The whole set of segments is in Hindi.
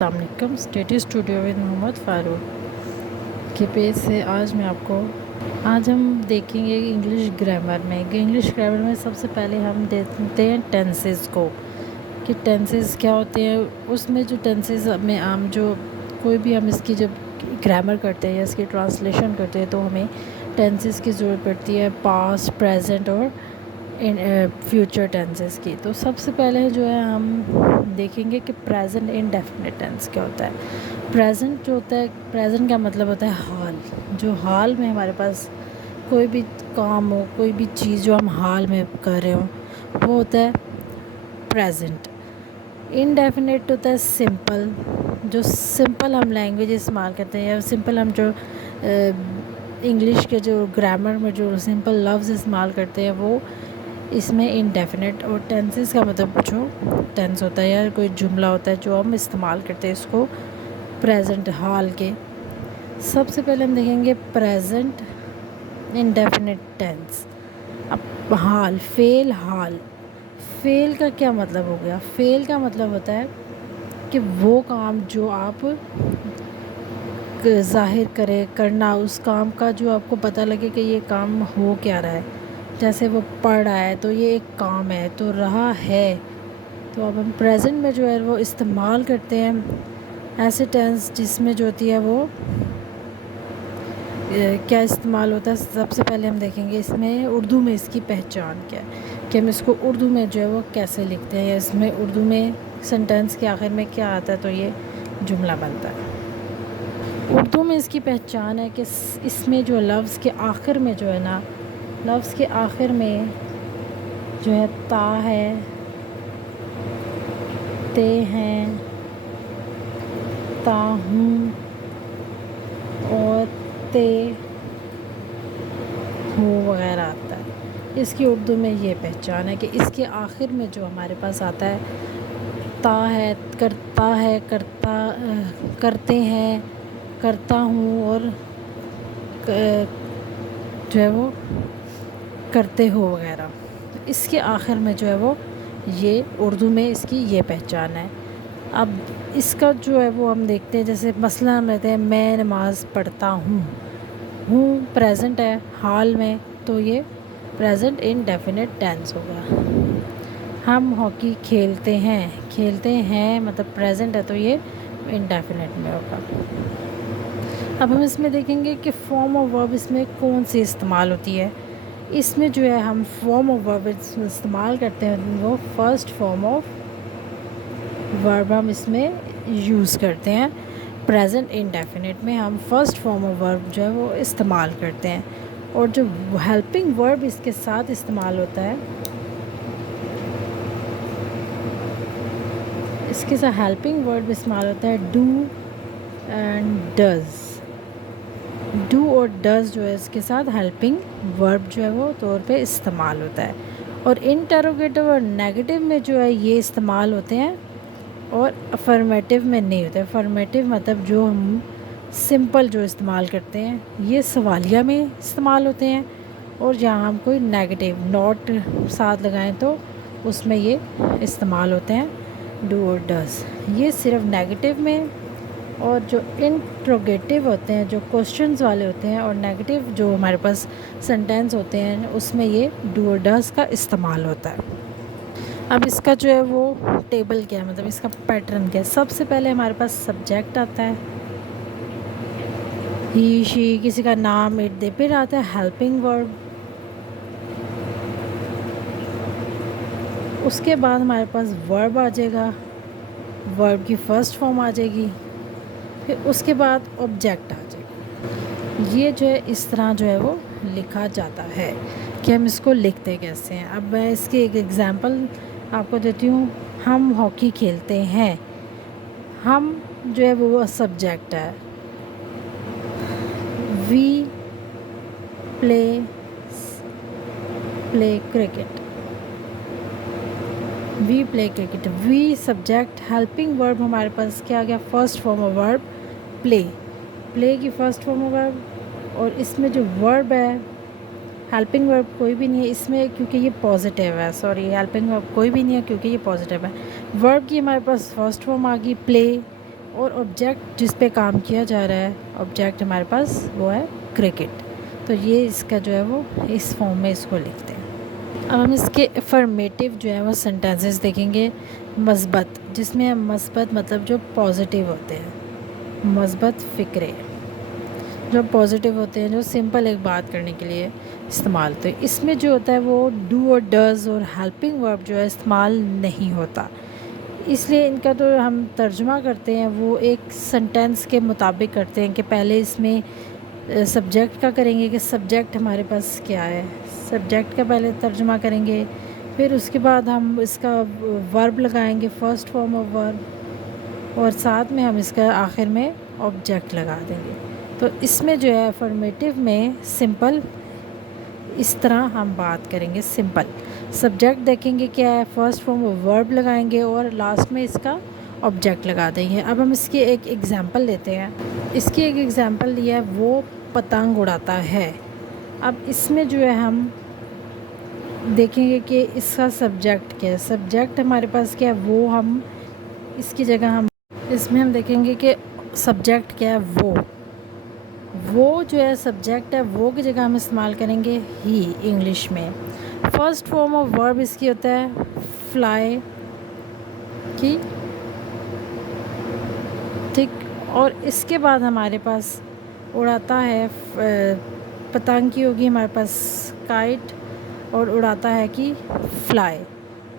अस्सलामुअलैकुम study studio with Mohammad Farooq के पेज से आज हम देखेंगे इंग्लिश ग्रामर में सबसे पहले हम देखते हैं टेंसेस को कि टेंसेस क्या होते हैं। उसमें जो टेंसेस में आम जो कोई भी हम इसकी जब ग्रामर करते हैं या इसकी ट्रांसलेशन करते हैं तो हमें टेंसेस की ज़रूरत पड़ती है, पास्ट, प्रेजेंट और फ्यूचर टेंसेस की। तो सबसे पहले जो है हम देखेंगे कि प्रेजेंट इंडेफिनिट टेंस क्या होता है। प्रेजेंट जो होता है, प्रेजेंट का मतलब होता है हाल। जो हाल में हमारे पास कोई भी काम हो, कोई भी चीज़ जो हम हाल में कर रहे हो, वो होता है प्रेजेंट। इनडेफिनिट होता है सिंपल। जो सिंपल हम लैंग्वेज इस्तेमाल करते हैं या सिंपल हम जो इंग्लिश के जो ग्रामर में जो सिंपल लफ्ज़ इस्तेमाल करते हैं वो इसमें इनडेफिनिट। और टेंसेस का मतलब जो टेंस होता है या कोई जुमला होता है जो हम इस्तेमाल करते हैं इसको प्रेजेंट हाल के। सबसे पहले हम देखेंगे प्रेजेंट इनडेफिनिट टेंस। अब हाल, फेल का क्या मतलब हो गया? फेल का मतलब होता है कि वो काम जो आप ज़ाहिर करना, उस काम का जो आपको पता लगे कि ये काम हो क्या रहा है। जैसे वो पढ़ रहा है तो ये एक काम है, तो रहा है। तो अब हम प्रेजेंट में जो है वो इस्तेमाल करते हैं ऐसे टेंस जिसमें जो होती है वो क्या इस्तेमाल होता है। सबसे पहले हम देखेंगे इसमें उर्दू में इसकी पहचान क्या है, कि हम इसको उर्दू में जो है वो कैसे लिखते हैं या इसमें उर्दू में सेंटेंस के आखिर में क्या आता है तो ये जुमला बनता है। उर्दू में इसकी पहचान है कि इसमें जो लफ्ज़ के आखिर में जो है ना, लफ्ज़ के आखिर में जो है ता है, ते हैं, ता हूँ और ते हो वगैरह आता है। इसकी उर्दू में ये पहचान है कि इसके आखिर में जो हमारे पास आता है ता है, करता है, करते हैं, करता हूँ और जो है वो करते हो वगैरह। तो इसके आखिर में जो है वो ये उर्दू में इसकी ये पहचान है। अब इसका जो है वो हम देखते हैं, जैसे मसला हम लेते हैं मैं नमाज़ पढ़ता हूँ। प्रेजेंट है हाल में, तो ये प्रेजेंट इनडेफिनिट टेंस होगा। हम हॉकी खेलते हैं मतलब प्रेजेंट है तो ये इनडेफिनिट में होगा। अब हम इसमें देखेंगे कि फॉर्म ऑफ वर्ब इसमें कौन सी इस्तेमाल होती है। इसमें जो है हम फॉर्म ऑफ वर्ब इस्तेमाल करते हैं वो फर्स्ट फॉर्म ऑफ वर्ब हम इसमें यूज़ करते हैं। प्रेजेंट इंडेफिनिट में हम फर्स्ट फॉर्म ऑफ वर्ब जो है वो इस्तेमाल करते हैं। और जो हेल्पिंग वर्ब इसके साथ इस्तेमाल होता है, इसके साथ हेल्पिंग वर्ब इस्तेमाल होता है डू एंड डज़। डू और डज़ जो है इसके साथ हेल्पिंग वर्ब जो है वो तौर पे इस्तेमाल होता है। और इंटरोगेटिव और नेगेटिव में जो है ये इस्तेमाल होते हैं और अफर्मेटिव में नहीं होते। अफर्मेटिव मतलब जो हम सिंपल जो इस्तेमाल करते हैं ये सवालिया में इस्तेमाल होते हैं, और जहाँ हम कोई नेगेटिव नॉट साथ लगाएं तो उसमें ये इस्तेमाल होते हैं डू और डज़। ये सिर्फ नेगेटिव में, और जो इंट्रोगेटिव होते हैं जो क्वेश्चंस वाले होते हैं और नेगेटिव जो हमारे पास सेंटेंस होते हैं उसमें ये डू और डज़ का इस्तेमाल होता है। अब इसका जो है वो टेबल क्या है, मतलब इसका पैटर्न क्या है। सबसे पहले हमारे पास सब्जेक्ट आता है, ही शी किसी का नाम इट दे, फिर आता है हेल्पिंग वर्ब, उसके बाद हमारे पास वर्ब आ जाएगा, वर्ब की फ़र्स्ट फॉर्म आ जाएगी, फिर उसके बाद ऑब्जेक्ट आ जाएगा। ये जो है इस तरह जो है वो लिखा जाता है कि हम इसको लिखते कैसे हैं। अब मैं इसकी एक एग्ज़ाम्पल आपको देती हूँ। हम हॉकी खेलते हैं, हम जो है वो सब्जेक्ट है। We play cricket, we play cricket, we subject, helping verb हमारे पास क्या आ गया, first form of verb play की फ़र्स्ट फॉर्म ऑफ वर्ब। और इसमें जो वर्ब है हेल्पिंग वर्ब कोई भी नहीं है इसमें क्योंकि ये पॉजिटिव है, सॉरी हेल्पिंग वर्ब कोई भी नहीं है क्योंकि ये पॉजिटिव है। वर्ब की हमारे पास फर्स्ट फॉर्म आ गई प्ले, और ऑब्जेक्ट जिस पे काम किया जा रहा है, ऑब्जेक्ट हमारे पास वो है क्रिकेट। तो ये इसका जो है वो इस फॉर्म में इसको लिखते हैं। अब हम इसके अफर्मेटिव जो है वो सेंटेंसेस देखेंगे। मस्बत, जिसमें मस्बत मतलब जो पॉजिटिव होते हैं, मस्बत फ़िक्रे जो पॉजिटिव होते हैं, जो सिंपल एक बात करने के लिए इस्तेमाल होते हैं। इसमें जो होता है वो डू और डज़ और हेल्पिंग वर्ब जो है इस्तेमाल नहीं होता, इसलिए इनका जो हम तर्जुमा करते हैं वो एक सेंटेंस के मुताबिक करते हैं कि पहले इसमें सब्जेक्ट का करेंगे कि सब्जेक्ट हमारे पास क्या है, सब्जेक्ट का पहले तर्जुमा करेंगे, फिर उसके बाद हम इसका वर्ब लगाएंगे, फर्स्ट फॉर्म ऑफ वर्ब, और साथ में हम इसका आखिर में ऑब्जेक्ट लगा देंगे। तो इसमें जो है अफर्मेटिव में सिंपल इस तरह हम बात करेंगे। सिंपल सब्जेक्ट देखेंगे क्या है, फर्स्ट फॉर्म ऑफ वर्ब लगाएंगे और लास्ट में इसका ऑब्जेक्ट लगा देंगे। अब हम इसकी एक एग्ज़ाम्पल लेते हैं। इसकी एक एग्ज़ाम्पल लिया है, वो पतंग उड़ाता है। अब इसमें जो है हम देखेंगे कि इसका सब्जेक्ट क्या है, सब्जेक्ट हमारे पास क्या है, वो हम इसकी जगह हम इसमें हम देखेंगे कि सब्जेक्ट क्या है, वो जो है सब्जेक्ट है, वो की जगह हम इस्तेमाल करेंगे ही इंग्लिश में। फर्स्ट फॉर्म ऑफ वर्ब इसकी होता है फ्लाई की, ठीक, और इसके बाद हमारे पास उड़ाता है, पतंग की होगी हमारे पास काइट, और उड़ाता है कि फ्लाई।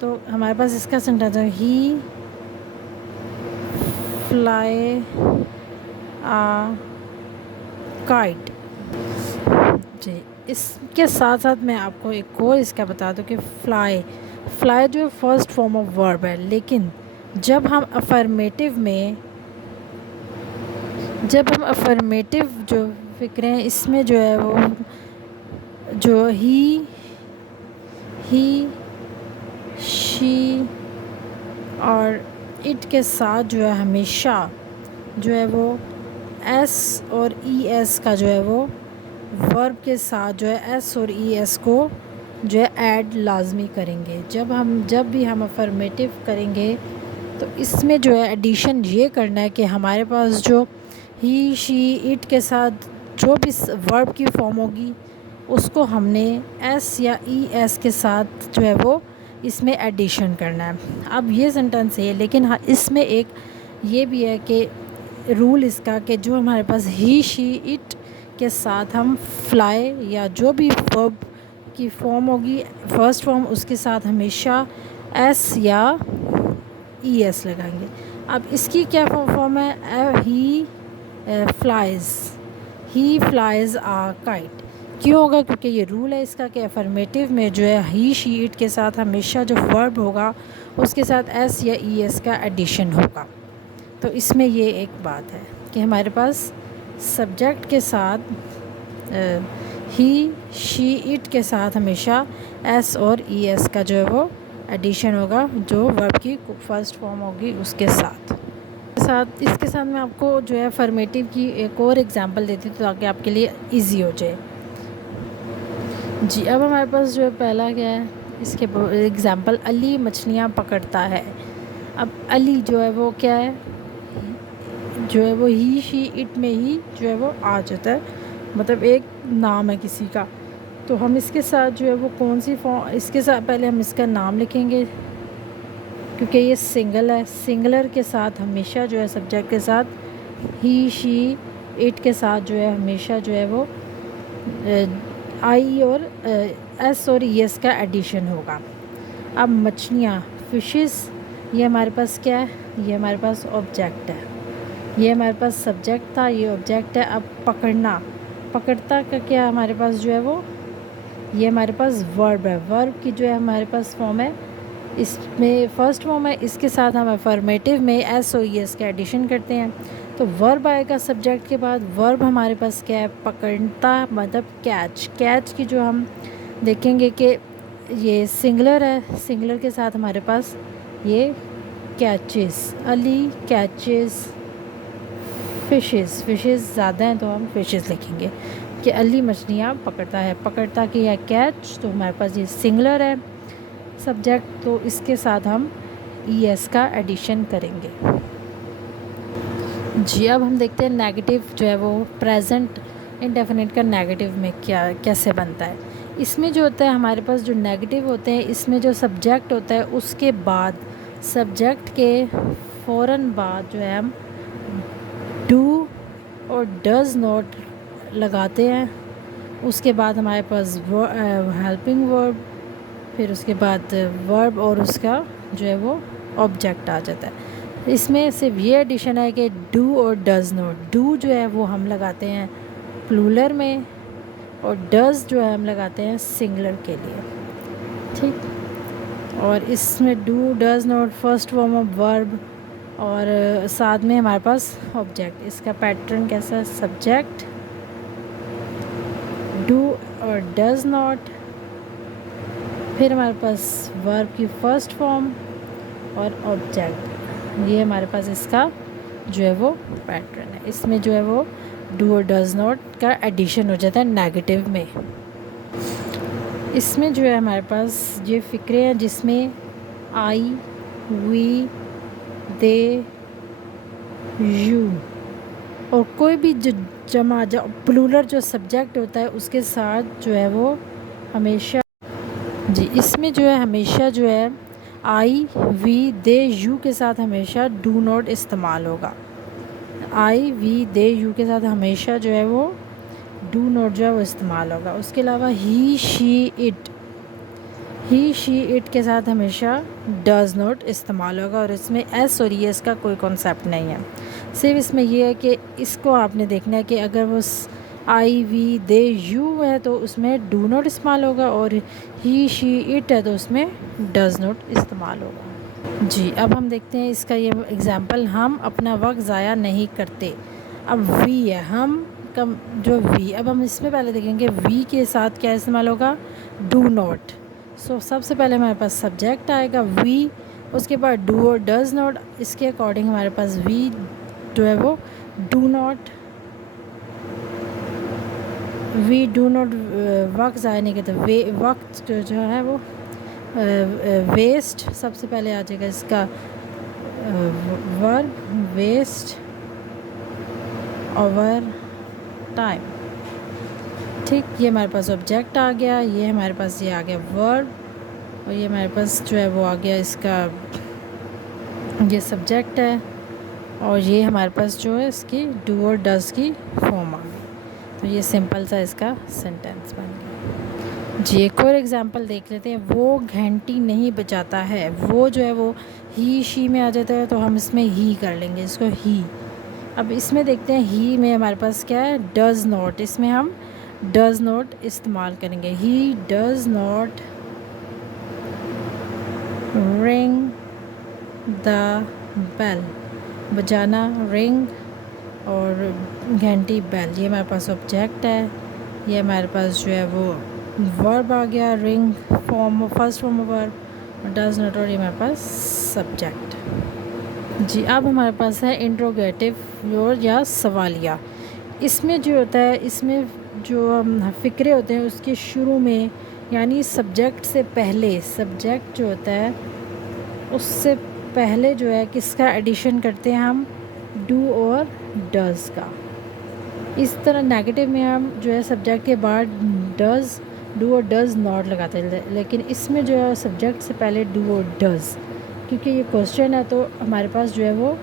तो हमारे पास इसका सेंटेंस है ही फ्लाई आ काइट। जी, इसके साथ साथ मैं आपको एक और इसका बता दूं कि फ्लाई जो फर्स्ट फॉर्म ऑफ वर्ब है, लेकिन जब हम अफर्मेटिव जो फिक्रे हैं, इसमें जो है वो जो ही शी और इट के साथ जो है हमेशा जो है वो एस और ई एस का जो है वो वर्ब के साथ जो है एस और ई एस को जो है ऐड लाजमी करेंगे। जब भी हम अफर्मेटिव करेंगे तो इसमें जो है एडिशन ये करना है कि हमारे पास जो ही शी इट के साथ जो भी वर्ब की फॉर्म होगी उसको हमने एस या ई एस के साथ जो है वो इसमें एडिशन करना है। अब ये सेंटेंस है, लेकिन हाँ इसमें एक ये भी है कि रूल इसका कि जो हमारे पास ही शी इट के साथ हम फ्लाई या जो भी वर्ब की फॉर्म होगी फर्स्ट फॉर्म, उसके साथ हमेशा एस या ई एस लगाएंगे। अब इसकी क्या फॉर्म है, ही फ्लाइज आ काइट। क्यों होगा, क्योंकि ये रूल है इसका कि अफर्मेटिव में जो है ही शी इट के साथ हमेशा जो वर्ब होगा उसके साथ एस या ई एस का एडिशन होगा। तो इसमें ये एक बात है कि हमारे पास सब्जेक्ट के साथ ही शी इट के साथ हमेशा एस और ई एस का जो है वो एडिशन होगा, जो वर्ब की फर्स्ट फॉर्म होगी उसके साथ। इसके साथ मैं आपको जो है अफर्मेटिव की एक और एग्जांपल देती हूँ ताकि आपके लिए इजी हो जाए। जी, अब हमारे पास जो है पहला क्या है, इसके एग्जांपल, अली मछलियाँ पकड़ता है। अब अली जो है वो क्या है, जो है वो ही शी इट में ही जो है वो आ जाता है, मतलब एक नाम है किसी का। तो हम इसके साथ जो है वो कौन सी फॉर्म, इसके साथ पहले हम इसका नाम लिखेंगे क्योंकि ये सिंगल है। सिंगलर के साथ हमेशा जो है सब्जेक्ट के साथ ही शी इट के साथ जो है हमेशा जो है वो आई और एस और ई एस का एडिशन होगा। अब मछलियाँ फिशेस, ये हमारे पास क्या है, ये हमारे पास ऑब्जेक्ट है, ये हमारे पास सब्जेक्ट था, ये ऑब्जेक्ट है। अब पकड़ता का क्या हमारे पास जो है वो, ये हमारे पास वर्ब है। वर्ब की जो है हमारे पास फॉर्म है, इसमें फर्स्ट फॉर्म है, इसके साथ हम अफर्मेटिव में एस और ई एस का एडिशन करते हैं। तो वर्ब आएगा सब्जेक्ट के बाद। वर्ब हमारे पास क्या है, पकड़ता, मतलब कैच की जो हम देखेंगे कि ये सिंगलर है, सिंगलर के साथ हमारे पास ये कैचेस, अली कैचेस फिशेस ज़्यादा हैं तो हम फिशेस लिखेंगे कि अली मछलियाँ पकड़ता है। पकड़ता की है कैच, तो हमारे पास ये सिंगलर है सब्जेक्ट, तो इसके साथ हम ई एस का एडिशन करेंगे। जी, अब हम देखते हैं नेगेटिव जो है वो प्रेजेंट इंडेफिनिट का नेगेटिव में क्या कैसे बनता है। इसमें जो होता है हमारे पास जो नेगेटिव होते हैं, इसमें जो सब्जेक्ट होता है उसके बाद सब्जेक्ट के फ़ौरन बाद जो है हम डू और डज़ नॉट लगाते हैं। उसके बाद हमारे पास हेल्पिंग वर्ब, फिर उसके बाद वर्ब और उसका जो है वो ऑब्जेक्ट आ जाता है। इसमें सिर्फ ये एडिशन है कि डू और डज़ नॉट। डू जो है वो हम लगाते हैं प्लूरल में और डज़ जो है हम लगाते हैं सिंगुलर के लिए, ठीक। और इसमें do does not first form of verb और साथ में हमारे पास ऑब्जेक्ट। इसका पैटर्न कैसा है, सब्जेक्ट डू और डज़ नॉट, फिर हमारे पास वर्ब की फर्स्ट फॉर्म और ऑब्जेक्ट। ये हमारे पास इसका जो है वो पैटर्न है। इसमें जो है वो डू और डज़ नॉट का एडिशन हो जाता है नेगेटिव में। इसमें जो है हमारे पास ये फ़िक्रे हैं जिसमें आई, वी, दे, यू और कोई भी जो जमा प्लूरल जो सब्जेक्ट होता है उसके साथ जो है वो हमेशा जी, इसमें जो है हमेशा जो है आई, वी, दे, यू के साथ हमेशा डू नॉट इस्तेमाल होगा। आई, वी, दे, यू के साथ हमेशा जो है वो डू नॉट जो है वो इस्तेमाल होगा। उसके अलावा ही, शी, इट के साथ हमेशा डज़ नॉट इस्तेमाल होगा और इसमें एस और एस का कोई कॉन्सेप्ट नहीं है। सिर्फ इसमें यह है कि इसको आपने देखना है कि अगर वो आई, वी, दे, यू है तो उसमें डू नॉट इस्तेमाल होगा और ही, शी, इट है तो उसमें डज़ नॉट इस्तेमाल होगा। जी, अब हम देखते हैं इसका ये एग्ज़ाम्पल। हम अपना वक्त ज़ाया नहीं करते। अब वी है, हम कम जो वी, अब हम इसमें पहले देखेंगे वी के साथ क्या इस्तेमाल होगा, डू नॉट। सो सबसे पहले हमारे पास सब्जेक्ट आएगा वी, उसके बाद डू और डज़ नॉट। इसके अकॉर्डिंग हमारे पास वी जो है वो do not, we do not वक्त ज़ाया नहीं करते। वक्त जो है वो वेस्ट सबसे पहले आ जाएगा इसका वर्ब, वेस्ट ओवर टाइम, ठीक। ये हमारे पास ऑब्जेक्ट आ गया, ये हमारे पास ये आ गया वर्ब और ये हमारे पास जो है वो आ गया इसका ये सब्जेक्ट है और ये हमारे पास जो है इसकी डू और डज़ की फॉर्म आ गई। तो ये सिंपल सा इसका सेंटेंस बन गया। जी, एक और एग्जांपल देख लेते हैं। वो घंटी नहीं बजाता है। वो जो है वो ही, शी में आ जाता है तो हम इसमें ही कर लेंगे इसको, ही। अब इसमें देखते हैं ही में हमारे पास क्या है, डज़ नॉट। इसमें हम डज़ नॉट इस्तेमाल करेंगे। He does not ring the bell, बजाना रिंग और घंटी बेल। ये हमारे पास ऑब्जेक्ट है। ये हमारे पास जो है वो वर्ब आ गया, ring form first form of verb, does not और ये हमारे पास सब्जेक्ट। जी, अब हमारे पास है इंट्रोगेटिव और या सवालिया। इसमें जो होता है, इसमें जो हम फ़िक्रे होते हैं उसके शुरू में यानी सब्जेक्ट से पहले, सब्जेक्ट जो होता है उससे पहले जो है किसका एडिशन करते हैं हम, डू और डज़ का। इस तरह नेगेटिव में हम जो है सब्जेक्ट के बाद डज़, डू और डज़ नॉट लगाते हैं, लेकिन इसमें जो है सब्जेक्ट से पहले डू और डज़, क्योंकि ये क्वेश्चन है तो हमारे पास जो है वो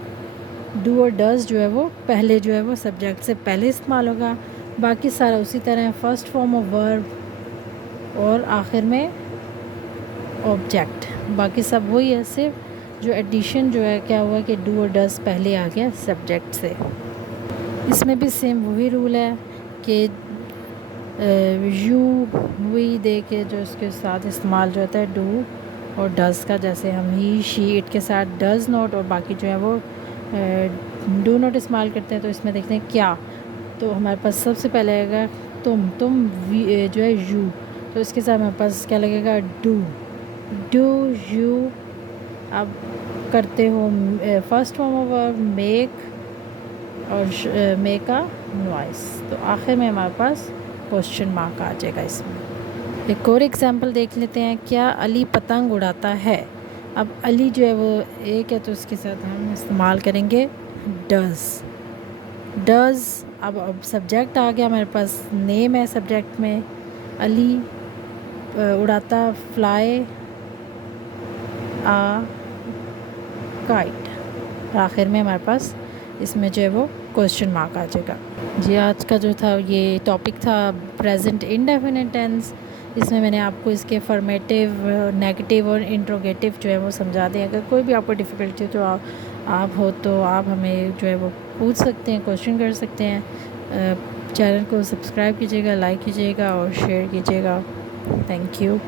डू और डज़ जो है वो पहले जो है वो सब्जेक्ट से पहले इस्तेमाल होगा। बाकी सारा उसी तरह है, फर्स्ट फॉर्म ऑफ वर्ब और आखिर में ऑब्जेक्ट। बाकी सब वही है, सिर्फ जो एडिशन जो है क्या हुआ कि डू और डज़ पहले आ गया सब्जेक्ट से। इसमें भी सेम वही रूल है कि यू, वी दे के जो इसके साथ इस्तेमाल जो होता है डू और डज़ का, जैसे हम ही, शी, इट के साथ डज़ नॉट और बाकी जो है वो डू नॉट इस्तेमाल करते हैं। तो इसमें देखते हैं क्या, तो हमारे पास सबसे पहले आएगा तुम जो है यू, तो इसके साथ हमारे पास क्या लगेगा, डू यू। अब करते हो first form of verb make और मेक अ नॉइस, तो आखिर में हमारे पास क्वेश्चन मार्क आ जाएगा इसमें। एक और एग्जांपल देख लेते हैं। क्या अली पतंग उड़ाता है। अब अली जो है वो एक है तो उसके साथ हम इस्तेमाल करेंगे डज़। डज़, अब सब्जेक्ट आ गया मेरे पास, नेम है सब्जेक्ट में, अली उड़ाता फ्लाई आ काइट। आखिर में हमारे पास इसमें जो है वो क्वेश्चन मार्क आ जाएगा। जी आज का जो था ये टॉपिक था प्रेजेंट इंडेफिनिट टेंस। इसमें मैंने आपको इसके फॉर्मेटिव, नेगेटिव और इंट्रोगेटिव जो है वो समझा दें। अगर कोई भी आपको डिफ़िकल्टी हो तो आप हो तो आप हमें जो है वो पूछ सकते हैं, क्वेश्चन कर सकते हैं। चैनल को सब्सक्राइब कीजिएगा, लाइक कीजिएगा और शेयर कीजिएगा। Thank you.